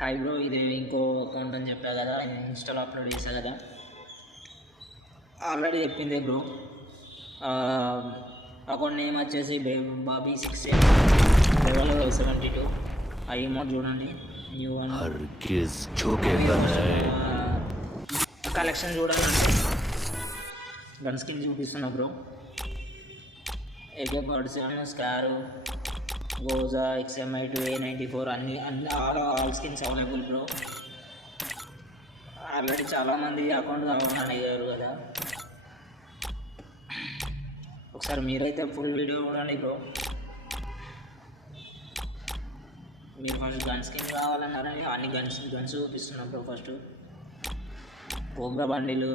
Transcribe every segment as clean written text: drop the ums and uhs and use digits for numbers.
Hi bro, ఇది ఇంకో అకౌంట్ అని చెప్పా కదా, ఇన్స్టాలో అప్లోడ్ చేశా కదా. ఆల్రెడీ చెప్పింది బ్రో. అకౌంట్ నేమ్ వచ్చేసి బాబీ 672 ఆ అమౌంట్ చూడండి, న్యూ వన్. కలెక్షన్ చూడాలంటే గన్ స్కిన్ చూపిస్తున్నా బ్రో. ఏకే బర్డ్స్, స్కారు, గోజా, XMI2, A94 అన్ని all skins available bro. Already చాలామంది అకౌంట్ కావాలని అడిగారు కదా, ఒకసారి మీరైతే ఫుల్ వీడియో చూడండి బ్రో. మీరు ఫస్ట్ గన్ స్కిన్ కావాలన్నారని అన్ని గన్స్ చూపిస్తున్నా బ్రో. ఫస్ట్ కోబ్రా బండిలు,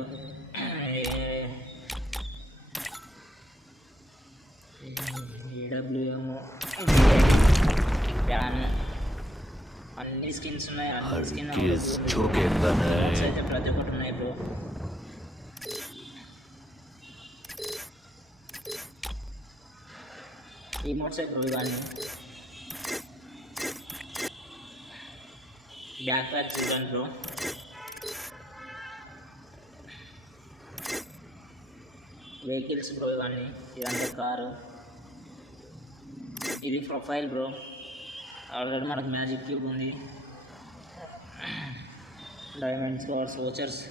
AWM, ప్యాన్, అన్ని స్కిన్స్ ఉన్నాయి. అన్ని స్కిన్ అయితే ప్రతి ఒక్కటి ఉన్నాయి బ్రో. ఇమోట్స్ బ్రో ఇవన్నీ. బ్యాక్ ప్యాక్ చూడండి బ్రో. వెహికల్స్ బ్రో ఇవన్నీ. ఇదంతా కారు. ఇది ప్రొఫైల్ బ్రో. ఆల్రెడీ మనకు మ్యాజిక్ క్యూబ్ ఉంది. డైమండ్స్, కార్డ్స్, వోచర్స్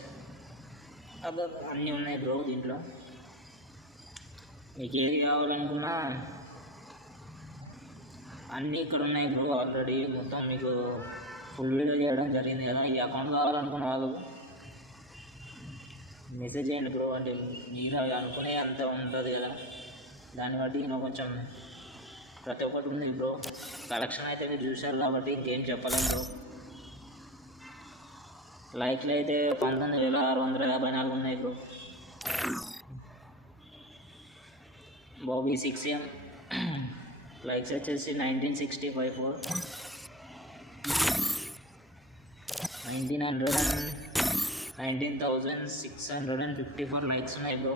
అన్నీ ఉన్నాయి బ్రో దీంట్లో. మీకు ఏది కావాలనుకున్నా అన్నీ ఇక్కడ ఉన్నాయి బ్రో. ఆల్రెడీ మొత్తం మీకు ఫుల్ వీడియో చేయడం జరిగింది కదా. ఈ అకౌంట్ కావాలనుకున్న వాళ్ళు మెసేజ్ చేయండి బ్రో. అంటే మీరు అనుకునే అంత ఉంటుంది కదా, దాన్ని బట్టి ఇంకా కొంచెం ప్రతి ఒక్కటి ఉంది బ్రో. కలెక్షన్ అయితే మీరు చూశారు కాబట్టి ఇంకేం చెప్పలేము బ్రో. లైక్లు అయితే 19,654 ఉన్నాయి బ్రో. బాబీ 6M లైక్స్ వచ్చేసి 19,654 19,654 లైక్స్ ఉన్నాయి బ్రో.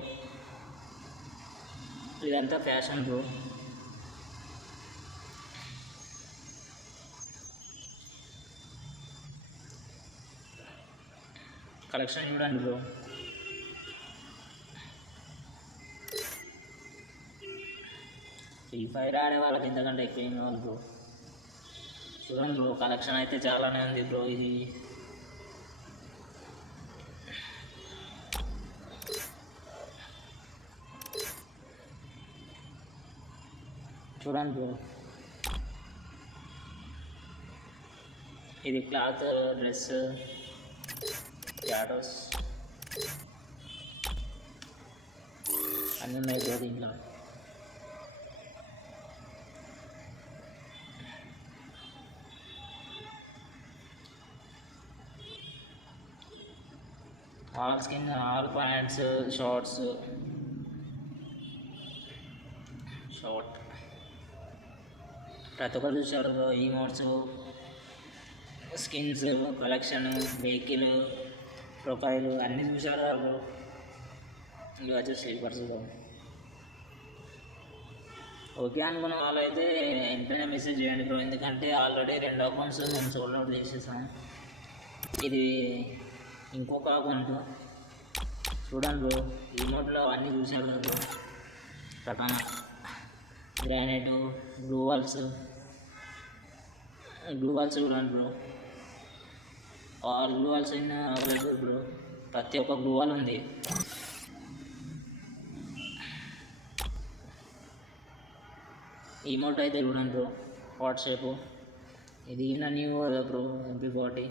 ఇదంతా ఫ్యాషన్ బ్రో. కలెక్షన్ చూడండి బ్రో. ఫ్రీ ఫైర్ ఆడే వాళ్ళకి ఇంతకంటే ఎక్కువ ఏం కావాలి బ్రో. చూడండి బ్రో, కలెక్షన్ అయితే చాలానే ఉంది బ్రో. ఇది చూడండి బ్రో. ఇది క్లాత్, డ్రెస్, షాడోస్ అన్నీ ఉన్నాయి బ్రో దీంట్లో. All skin, all pants, shorts, short ప్రతి ఒక్కరు చూసారు bro. Emotes, skins, collection, vehicle, profile అన్నీ చూసారు బ్రో. ఇవి వచ్చి స్లీపర్స్ బ్రో. ఓకే అనుకున్న వాళ్ళైతే వెంటనే మెసేజ్ చేయండి బ్రో. ఎందుకంటే ఆల్రెడీ 2 అకౌంట్స్ మేము సోల్డ్ అవుట్ చేసేసాం. ఇది ఇంకొక అకౌంట్. చూడండి బ్రో, ఈమోట్లో అన్నీ చూసారు కదా బ్రో. ప్రధాన గ్రానైట్, బ్లూ వాల్స్ చూడండి బ్రో. ఆల్ బ్లూ వాల్స్ అయినా అవైలబుల్ బ్రో. ప్రతి ఒక్క బ్లూ వాల్ ఉంది. ఈమోట్ అయితే చూడండి బ్రో, వాట్సాప్. ఇది న్యూ కదా బ్రో, MP40.